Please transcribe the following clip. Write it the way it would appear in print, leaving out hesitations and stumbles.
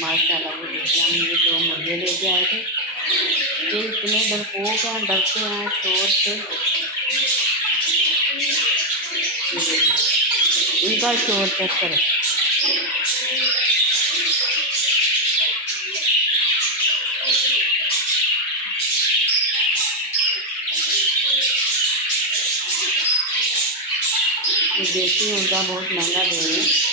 माशाल्लाह वो देखिए हम ये 2 मुर्गे लेके आए थे। ये इतने डरपोक हैं, डरते हैं शोर से। ये देखो इनका शोर चेक करें। ये देसी मुर्गा बहुत महंगा दे रहे हैं।